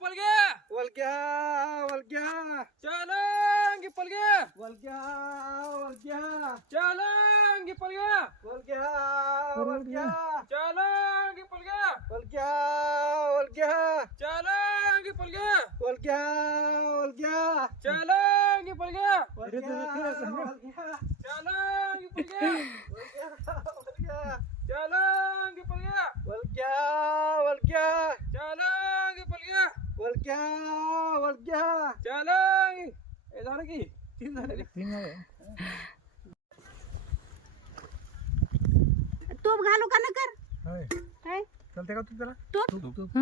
पलग्या वलग्या वलग्या चलांगी पलग्या वलग्या वलग्या चलांगी पलग्या वलग्या वलग्या चलांगी पलग्या वलग्या वलग्या चलांगी पलग्या वलग्या वलग्या चलांगी पलग्या वलग्या चलांगी पलग्या वलग्या चलांगी पलग्या वलग्या वलग्या चलांगी पलग्या वलग्या वलग्या चलांगी ए झालं की तीन झाले तूप घालू का न कर होय काय चालते का तू त्याला तूप